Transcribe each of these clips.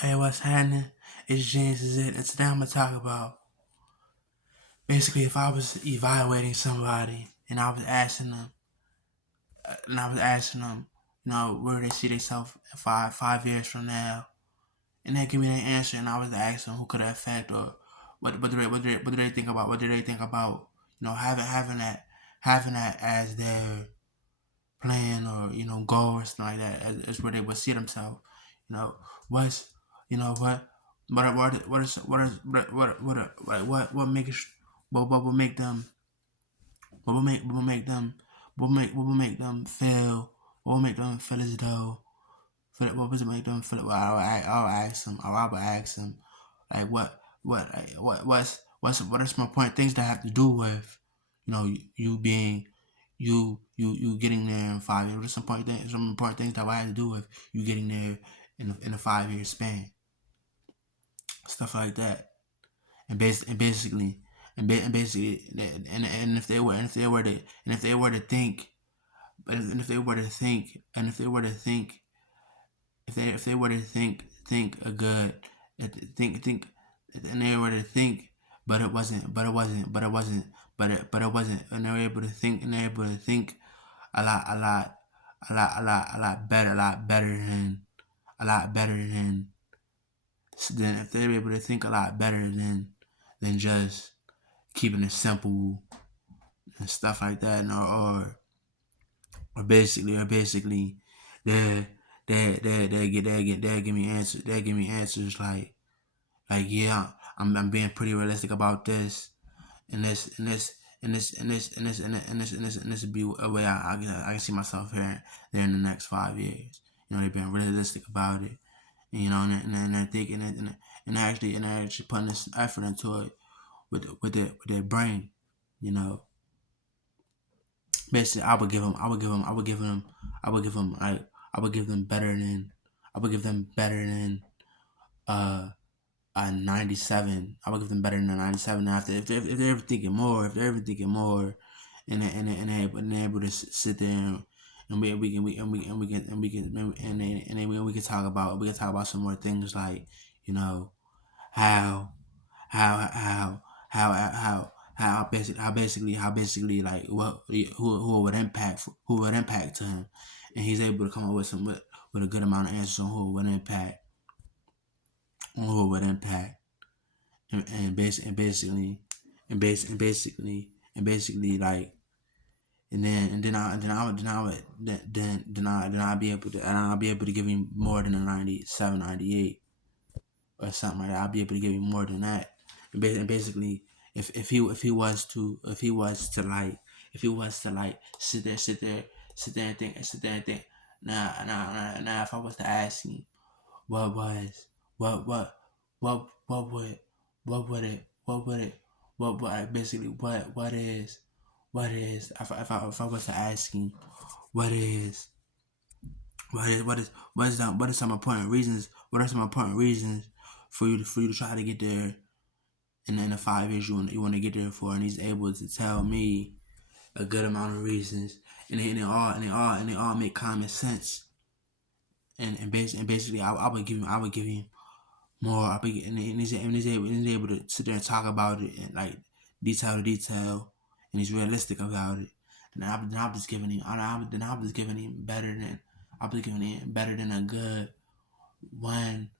Hey, what's happening? It's James. Is it? And today I'm gonna talk about basically if I was evaluating somebody and I was asking them, where they see themselves five years from now, and they give me their answer, and I was asking them who could it affect or what do they think about having that as their plan or goal or something like that as where they would see themselves. You know what's what makes what will make them what will make them what will make them feel what will make them feel as though what would make them feel. Well, I'll ask them. I will ask them like what are some important things that have to do with you being you getting there in 5 years. What are some important things that will have to do with you getting there in a 5 year span, stuff like that. And basically and basically and if they were to think and if they were to think and if they were to think if they were to think a good think and they were to think but it wasn't and they were able to think and they're able to think a lot better a lot better than if they're able to think a lot better than just keeping it simple and stuff like that, and or basically they they give me answers like yeah, I'm being pretty realistic about this and this would be a way I can see myself here there in the next 5 years. They've been realistic about it, and they're thinking it, and they're actually putting this effort into it with their brain. You know, basically, I would give them like I would give them better than I would give them better than uh a 97. I would give them better than a 97. After if they're ever thinking more, and they're able to sit there and we can talk about some more things like you know how how how how basically like who would impact to him, and he's able to come up with with a good amount of answers on who would impact and basically and basically like then I'll be able to give him more than a 97, 98 or something like that. I'll be able to give him more than that. And basically, if he was to like sit there and think. Now, if I was to ask him what was what would what would it basically what is if I was to ask him what is what is some important reasons what are some important reasons for you to try to get there in the 5 years you want to get there for, and he's able to tell me a good amount of reasons, and they all make common sense, and basically I would give him more. And he's able to sit there and talk about it and like detail to detail, and he's realistic about it. Then I'm just giving him. Then I'm just giving him better than. I'm just giving him better than a good one.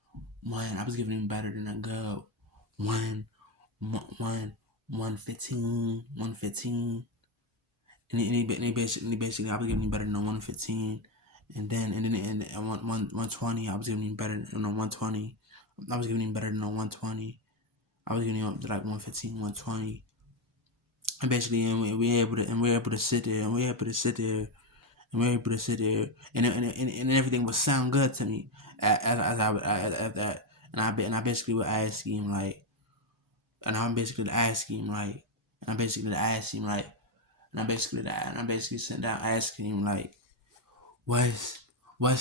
I was giving him better than a good one. 115, 115. And he basically I was giving him better than a 115. And 120, I was giving him better than a 120. I was giving him better than a 120. I was giving him up to like 115, 120. And basically, and we're able to sit there, and we're able to sit there, and we're able to sit there, and everything would sound good to me as that. And I basically would ask him like, and I'm basically asking him like, and I'm basically asking him like, and I'm basically sitting down asking him like, what's like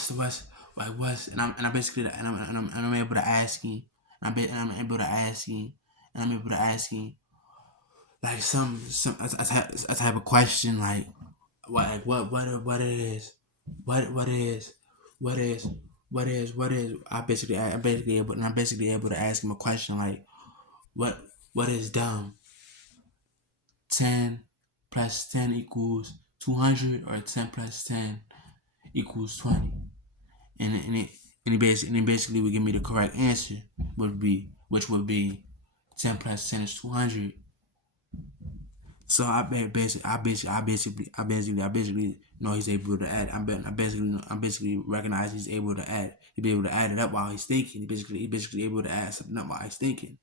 what's and I basically and I'm able to ask him and I'm able to ask him and I'm able to ask him like some a type of question like what it is what is what is I'm basically able to ask him a question like what is dumb? 10 plus 10 equals 200 or 10 plus 10 equals 20? And he basically would give me the correct answer, which would be 10 plus 10 is 200. So I basically know he's able to add. I basically recognize he's able to add. He'd be able to add it up while he's thinking. He basically able to add something up while he's thinking.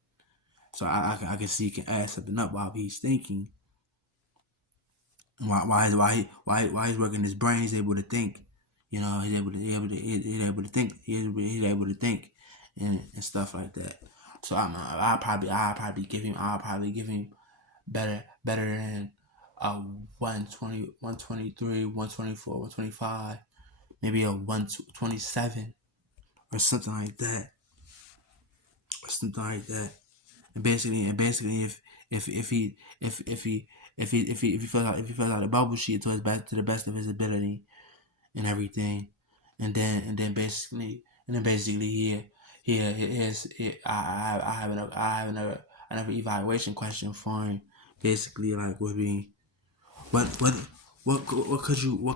So I can see he can add something up while he's thinking. And while he's working his brain, he's able to think. You know, he's able to think. He's able to think, and stuff like that. So I'll probably give him better than 120, 123, 124, 125, maybe a 127 or something like that, And basically, if he fills out a bubble sheet to the best of his ability and everything, and then basically I have another evaluation question for him. Basically, like would be what could you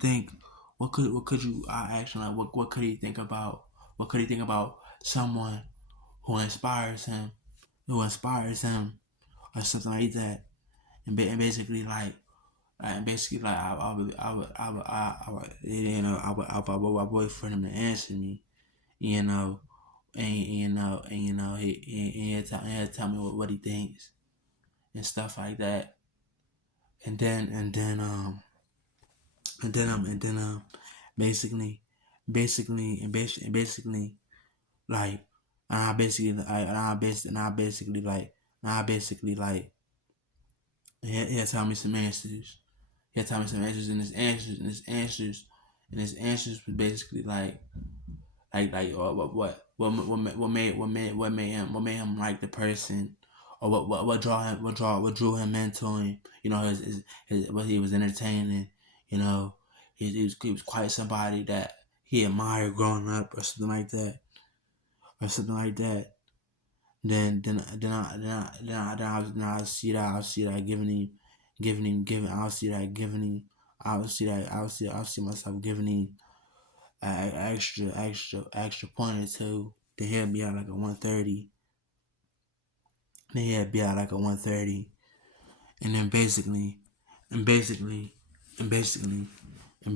think? What could you actually like? What could he think about? What could he think about someone who inspires him, or something like that? And basically I would wait for him to answer me, you know, he'll tell me what he thinks and stuff like that, and then and then and then basically basically like and I basically I and I bas and I basically like and I basically like he'll tell me some answers. He'll tell me some answers, and his answers was basically like what made him like the person, or what drew him into him. You know, his what he was entertaining. You know, he was quite somebody that he admired growing up, or something like that, or something like that. Then I'll see that I'll see myself giving him an extra point or two. Then he'll be at like a 130. Then he'll be at like a 130, and then and basically, and basically, and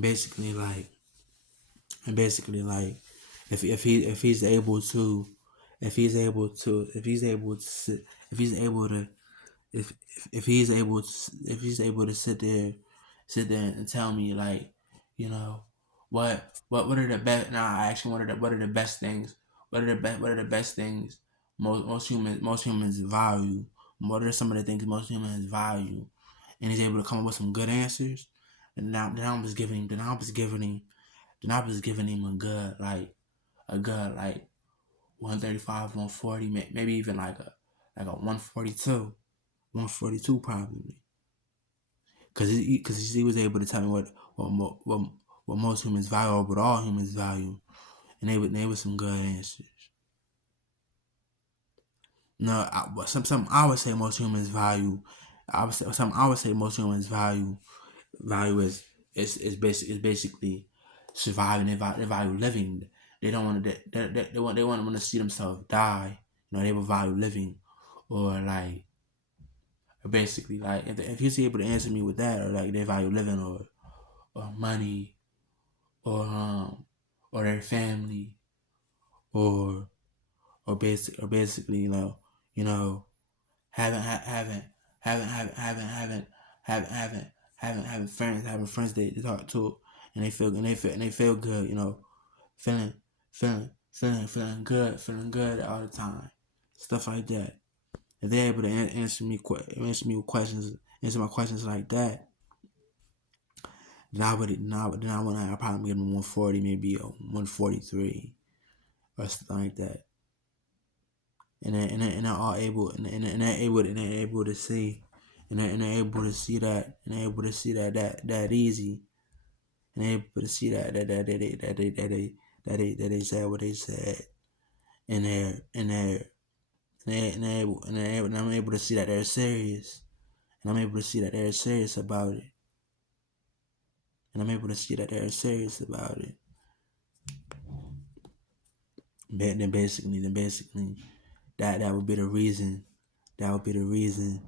basically like, and basically like, if he's able to, if he's able to, if he's able to, if he's able to, if he's able to, if he's able to sit there and tell me like, you know, what are the best? Now I actually what are the best things? What are the best things most humans value? What are some of the things most humans value? And he's able to come up with some good answers. And now then I'm just giving him then I was giving him then I was giving him a good like 135, 140, maybe even like a 142 probably. Because he was able to tell me what most humans value, or what all humans value, and they were some good answers. No, some I would say most humans value. I would say most humans value is basically surviving. They value living. They don't want to they want to see themselves die. You know, they will value living, or like basically like if he's able to answer me with that, or like they value living, or money, or their family, or or basically you know having ha- having friends they talk to, and they feel good, you know, feeling feeling good all the time, stuff like that. If they're able to answer me with questions, answer my questions like that, then I would I probably give them 140, maybe a 143 or something like that. And they're all able and they're able to see, and they're able to see that, and they're able to see that easy, and they're able to see that that they said what they said, and I'm able to see that they're serious, and I'm able to see that they're serious about it, and I'm able to see that they're serious about it. Then basically, that would be the reason. That would be the reason.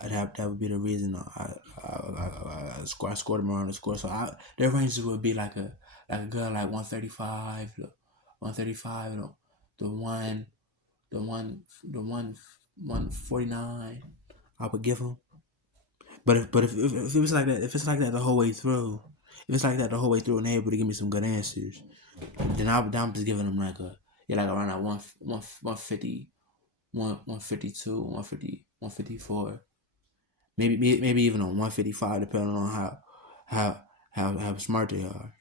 That would be the reason I scored them around the score. So their ranges would be like a gun like 135, 135, the one, the 149. I would give them. But if it was like that, if it's like that the whole way through, if it's like that the whole way through, and they're able to give me some good answers, then I'm just giving them like like around that 150, 152, 150, 154, maybe even on 155, depending on how smart they are.